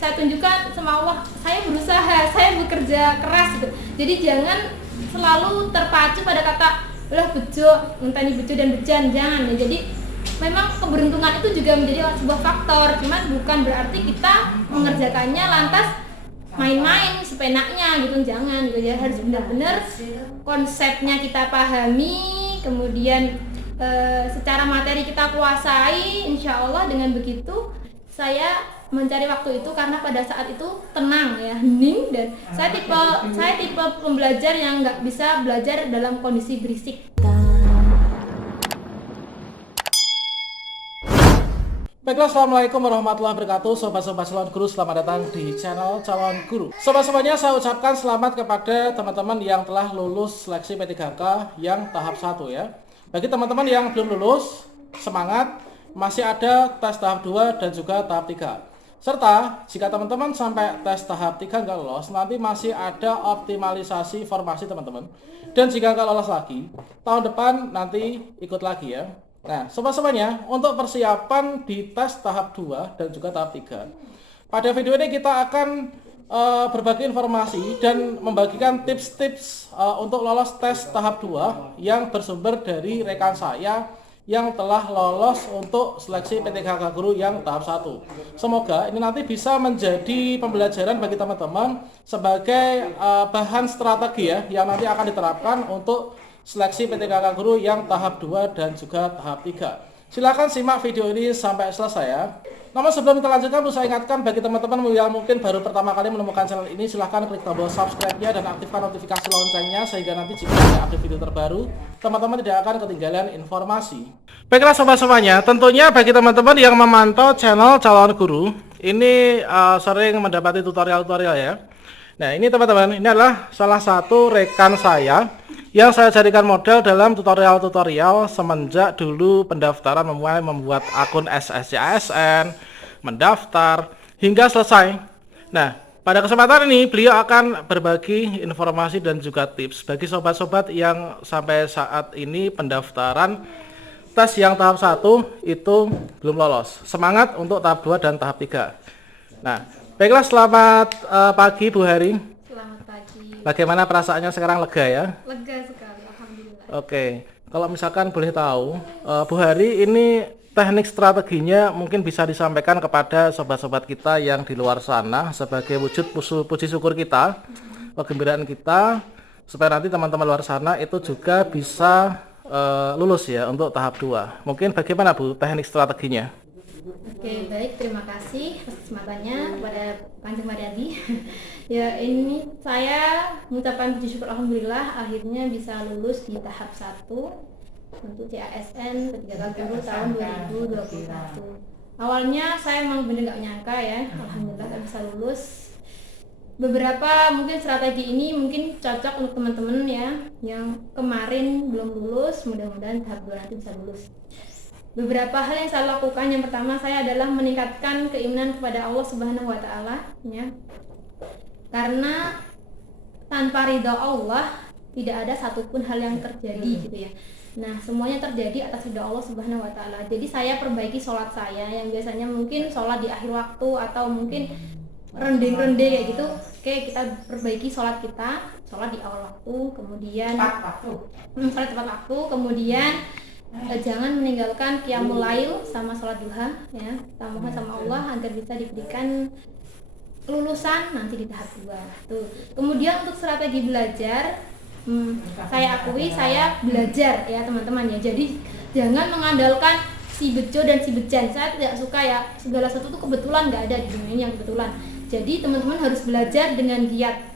saya tunjukkan sama Allah, saya berusaha, saya bekerja keras gitu. Jadi jangan selalu terpacu pada kata lah bejo, ngenteni bejo dan bejan, jangan ya. Jadi memang keberuntungan itu juga menjadi sebuah faktor, cuman bukan berarti kita mengerjakannya lantas main-main sepenaknya gitu, jangan gitu ya. Harus benar-benar konsepnya kita pahami, kemudian secara materi kita kuasai. Insya Allah dengan begitu saya mencari waktu itu karena pada saat itu tenang ya, hening, dan saya tipe pembelajar yang nggak bisa belajar dalam kondisi berisik. Baiklah, assalamualaikum warahmatullahi wabarakatuh. Sobat-sobat calon guru, selamat datang di channel calon guru. Sobat-sobatnya, saya ucapkan selamat kepada teman-teman yang telah lulus seleksi P3K yang tahap 1 ya. Bagi teman-teman yang belum lulus, semangat, masih ada tes tahap 2 dan juga tahap 3. Serta jika teman-teman sampai tes tahap 3 nggak lolos, nanti masih ada optimalisasi formasi teman-teman. Dan jika nggak lolos lagi, tahun depan nanti ikut lagi ya. Nah, sobat-sobatnya, untuk persiapan di tes tahap 2 dan juga tahap 3, pada video ini kita akan berbagi informasi dan membagikan tips-tips untuk lolos tes tahap 2 yang bersumber dari rekan saya yang telah lolos untuk seleksi P3K Guru yang tahap 1. Semoga ini nanti bisa menjadi pembelajaran bagi teman-teman sebagai bahan strategi ya, yang nanti akan diterapkan untuk seleksi P3K Guru yang tahap 2 dan juga tahap 3. Silahkan simak video ini sampai selesai ya. Namun sebelum kita lanjutkan, perlu saya ingatkan bagi teman-teman yang mungkin baru pertama kali menemukan channel ini, silahkan klik tombol subscribe-nya dan aktifkan notifikasi loncengnya sehingga nanti jika ada update video terbaru, teman-teman tidak akan ketinggalan informasi. Baiklah sobat-sobatnya, tentunya bagi teman-teman yang memantau channel calon guru, ini sering mendapati tutorial-tutorial ya. Nah, ini teman-teman, ini adalah salah satu rekan saya yang saya jadikan model dalam tutorial-tutorial semenjak dulu pendaftaran mulai membuat akun SSCASN, mendaftar, hingga selesai. Nah, pada kesempatan ini beliau akan berbagi informasi dan juga tips bagi sobat-sobat yang sampai saat ini pendaftaran tes yang tahap 1 itu belum lolos. Semangat untuk tahap 2 dan tahap 3. Nah, baiklah, selamat pagi Bu Hari. Selamat pagi. Bagaimana perasaannya sekarang, lega ya? Lega sekali, alhamdulillah. Oke, kalau misalkan boleh tahu, Bu Hari, ini teknik strateginya mungkin bisa disampaikan kepada sobat-sobat kita yang di luar sana sebagai wujud puji syukur kita, kegembiraan kita, supaya nanti teman-teman luar sana itu juga bisa lulus ya untuk tahap 2. Mungkin bagaimana Bu teknik strateginya? Oke, baik, terima kasih atas kesempatannya kepada Kanjeng Mariadi. Ya, ini saya mengucapkan puji syukur alhamdulillah akhirnya bisa lulus di tahap 1 untuk CASN P3K Guru tahun 2021. Awalnya saya memang benar nggak nyangka ya, alhamdulillah saya bisa lulus. Beberapa mungkin strategi ini mungkin cocok untuk teman-teman ya yang kemarin belum lulus, mudah-mudahan tahap 2 nanti bisa lulus. Beberapa hal yang saya lakukan, yang pertama saya adalah meningkatkan keimanan kepada Allah Subhanahu wa taala ya. Karena tanpa ridha Allah tidak ada satupun hal yang terjadi gitu ya. Nah, semuanya terjadi atas ridha Allah Subhanahu wa taala. Jadi saya perbaiki sholat saya yang biasanya mungkin sholat di akhir waktu atau mungkin rending-rending kayak gitu. Oke, kita perbaiki sholat kita, sholat di awal waktu, kemudian sholat tepat waktu, kemudian jangan meninggalkan qiyamul lail sama sholat duha ya. Kita mohon sama Allah agar bisa diberikan kelulusan nanti di tahap 2 tuh. Kemudian untuk strategi belajar, saya akui saya belajar ya teman-teman ya. Jadi jangan mengandalkan si bejo dan si bejan. Saya tidak suka ya segala sesuatu tuh kebetulan, nggak ada di dunia ini yang kebetulan. Jadi teman-teman harus belajar dengan giat.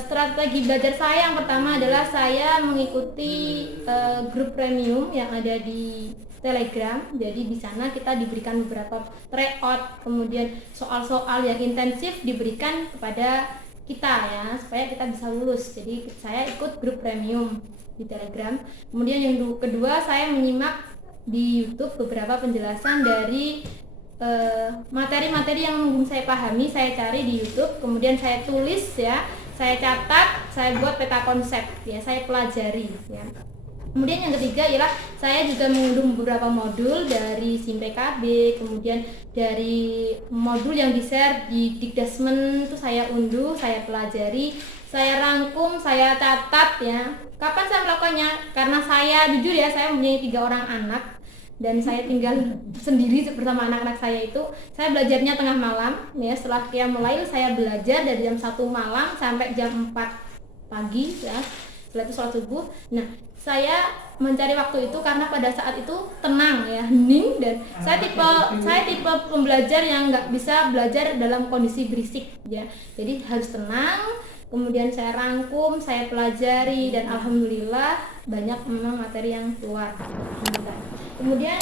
Strategi belajar saya yang pertama adalah saya mengikuti grup premium yang ada di Telegram. Jadi di sana kita diberikan beberapa tryout, kemudian soal-soal yang intensif diberikan kepada kita ya supaya kita bisa lulus. Jadi saya ikut grup premium di Telegram. Kemudian yang kedua, saya menyimak di YouTube beberapa penjelasan dari materi-materi yang belum saya pahami, saya cari di YouTube, kemudian saya tulis ya. Saya catat, saya buat peta konsep ya, saya pelajari ya. Kemudian yang ketiga ialah saya juga mengunduh beberapa modul dari SIM PKB, kemudian dari modul yang di-share di Dikdasmen itu saya unduh, saya pelajari, saya rangkum, saya catat ya. Kapan saya melakukannya? Karena saya jujur ya, saya mempunyai 3 orang anak dan saya tinggal sendiri bersama anak-anak saya itu. Saya belajarnya tengah malam ya, setelah qiyamul lail saya belajar dari jam 1 malam sampai jam 4 pagi ya. Setelah itu sholat subuh. Nah, saya mencari waktu itu karena pada saat itu tenang ya, hening, dan saya tipe pembelajar yang nggak bisa belajar dalam kondisi berisik ya. Jadi harus tenang. Kemudian saya rangkum, saya pelajari, dan alhamdulillah banyak memang materi yang keluar. Kemudian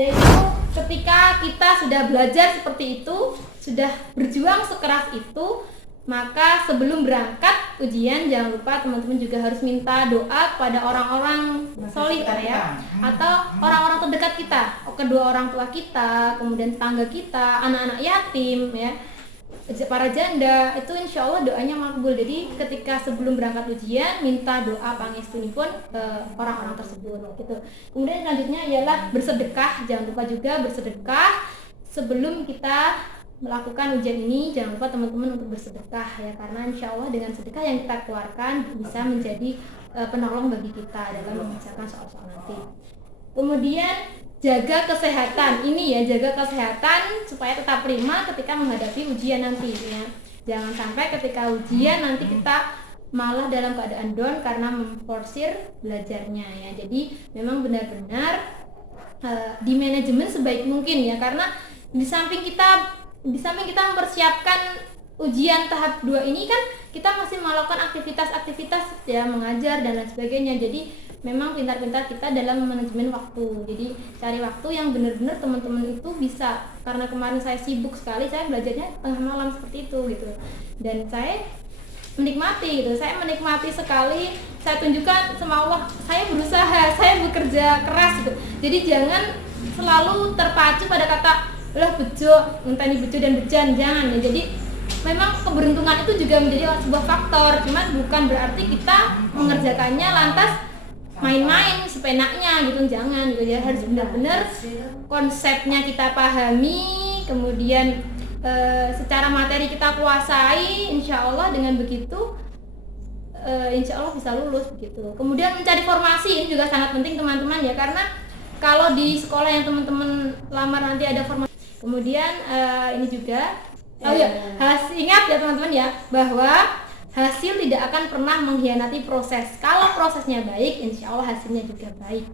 yaitu ketika kita sudah belajar seperti itu, sudah berjuang sekeras itu, maka sebelum berangkat ujian jangan lupa teman-teman juga harus minta doa kepada orang-orang solih ya, atau orang-orang terdekat kita, kedua orang tua kita, kemudian tetangga kita, anak-anak yatim ya, para janda, itu insya Allah doanya makbul. Jadi ketika sebelum berangkat ujian minta doa pangestunipun ke orang-orang tersebut gitu. Kemudian selanjutnya ialah bersedekah, jangan lupa juga bersedekah sebelum kita melakukan ujian ini. Jangan lupa teman-teman untuk bersedekah ya, karena insya Allah dengan sedekah yang kita keluarkan bisa menjadi penolong bagi kita dalam menyelesaikan soal-soal nanti. Kemudian jaga kesehatan, ini ya, jaga kesehatan supaya tetap prima ketika menghadapi ujian nanti ya. Jangan sampai ketika ujian nanti kita malah dalam keadaan down karena memforsir belajarnya ya. Jadi memang benar-benar di manajemen sebaik mungkin ya, karena di samping kita mempersiapkan ujian tahap 2 ini kan kita masih melakukan aktivitas-aktivitas ya, mengajar dan lain sebagainya. Jadi memang pintar-pintar kita dalam manajemen waktu. Jadi cari waktu yang benar-benar teman-teman itu bisa, karena kemarin saya sibuk sekali, saya belajarnya tengah malam seperti itu gitu. Dan saya menikmati gitu, saya menikmati sekali, saya tunjukkan sama Allah, saya berusaha, saya bekerja keras gitu. Jadi jangan selalu terpacu pada kata lah bejo, ngenteni bejo dan bejan, jangan ya. Jadi memang keberuntungan itu juga menjadi sebuah faktor, cuman bukan berarti kita mengerjakannya lantas main-main sepenaknya gitu, jangan gitu ya. Harus benar-benar konsepnya kita pahami, kemudian secara materi kita kuasai, insya Allah dengan begitu insya Allah bisa lulus begitu. Kemudian mencari formasi ini juga sangat penting teman-teman ya, karena kalau di sekolah yang teman-teman lamar nanti ada formasi. Kemudian ini juga ingat ya teman-teman ya, bahwa hasil tidak akan pernah mengkhianati proses. Kalau prosesnya baik, insya Allah hasilnya juga baik.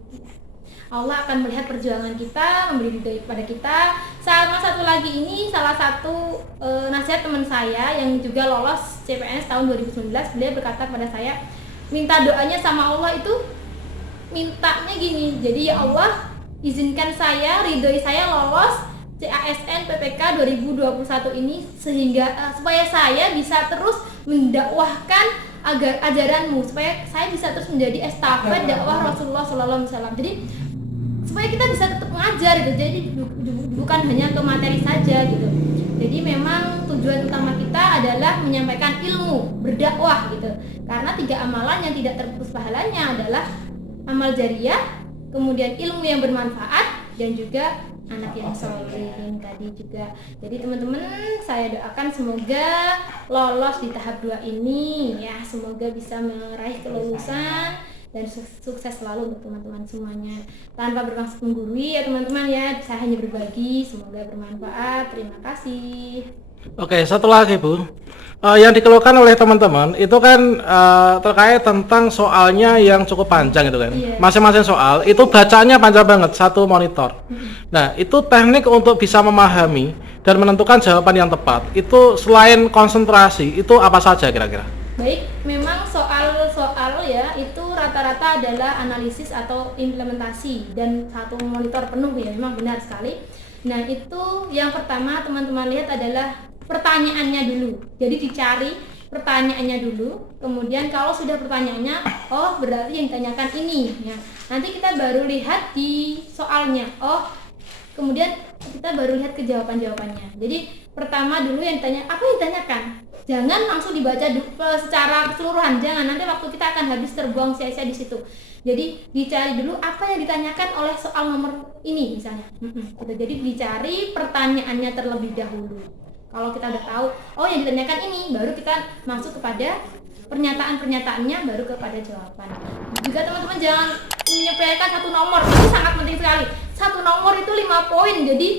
Allah akan melihat perjuangan kita, memberi ridho kepada kita. Sama satu lagi, ini salah satu nasihat teman saya yang juga lolos CPNS tahun 2019. Beliau berkata kepada saya, minta doanya sama Allah itu mintanya gini. Jadi ya Allah, izinkan saya, ridhoi saya lolos CASN PPK 2021 ini, sehingga supaya saya bisa terus mendakwahkan agar ajaranmu, supaya saya bisa terus menjadi estafet dakwah Rasulullah SAW. Jadi supaya kita bisa tetap mengajar gitu. Jadi bukan hanya ke materi saja gitu. Jadi memang tujuan utama kita adalah menyampaikan ilmu, berdakwah gitu. Karena 3 amalan yang tidak terputus pahalanya adalah amal jariyah, kemudian ilmu yang bermanfaat, dan juga anak yang solihin tadi juga. Jadi teman-teman, saya doakan semoga lolos di tahap 2 ini ya, semoga bisa meraih kelulusan dan sukses selalu untuk teman-teman semuanya. Tanpa bermaksud menggurui ya teman-teman ya, saya hanya berbagi, semoga bermanfaat. Terima kasih. Oke, satu lagi Bu, yang dikeluhkan oleh teman-teman itu kan terkait tentang soalnya yang cukup panjang itu kan. Iya. Masing-masing soal itu bacaannya panjang banget, satu monitor. Nah, itu teknik untuk bisa memahami dan menentukan jawaban yang tepat. Itu selain konsentrasi, itu apa saja kira-kira? Baik, memang soal-soal ya itu rata-rata adalah analisis atau implementasi dan satu monitor penuh ya, memang benar sekali. Nah, itu yang pertama teman-teman lihat adalah pertanyaannya dulu. Jadi dicari pertanyaannya dulu, kemudian kalau sudah pertanyaannya, oh berarti yang ditanyakan ini ya. Nanti kita baru lihat di soalnya, oh kemudian kita baru lihat ke jawaban-jawabannya. Jadi pertama dulu yang ditanya, apa yang ditanyakan? Jangan langsung dibaca secara keseluruhan, jangan, nanti waktu kita akan habis terbuang sia-sia di situ. Jadi dicari dulu apa yang ditanyakan oleh soal nomor ini misalnya. Gitu. Jadi dicari pertanyaannya terlebih dahulu. Kalau kita udah tahu, oh yang ditanyakan ini, baru kita masuk kepada pernyataan-pernyataannya, baru kepada jawaban. Juga teman-teman jangan menyepelekan satu nomor, itu sangat penting sekali. Satu nomor itu 5 poin, jadi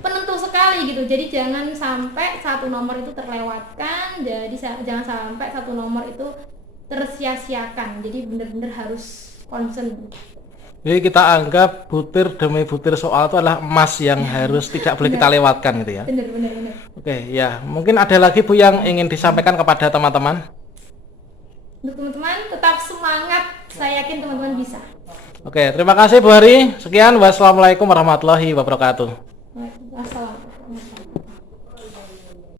penentu sekali gitu. Jadi jangan sampai satu nomor itu terlewatkan, jadi jangan sampai satu nomor itu tersia-siakan. Jadi benar-benar harus concern. Jadi kita anggap butir demi butir soal itu adalah emas yang harus tidak boleh kita lewatkan gitu ya. Benar. Oke, ya. Mungkin ada lagi Bu yang ingin disampaikan kepada teman-teman? Untuk teman-teman tetap semangat, saya yakin teman-teman bisa. Oke, terima kasih Bu Hari. Sekian, wassalamualaikum warahmatullahi wabarakatuh. Wassalam.